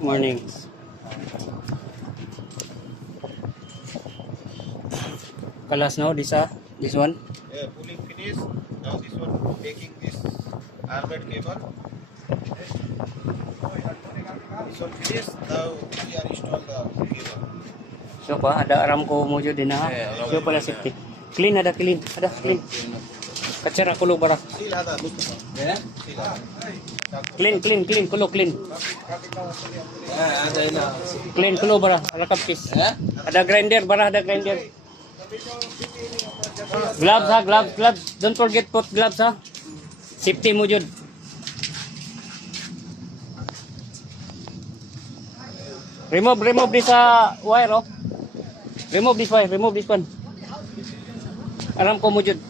Morning. Kalas now this one. Yeah, pulling finish. Now this one taking this armored cable. This one finish. Now we are install the cable. So pa ada Aramco mo jud din ha. So pala safety. Clean ada clean. Kacera kulo bara. Seal ada Mustafa. Yeah. Seal ada. Clean kulo clean. Ada ina. Clean kulo bara rakap kis. Ada grinder bara ada grinder. Gloves ha, gloves. Don't forget put gloves ha. Safety mo jud. Remove this wire oh. Remove this one. Aram ko mo jud.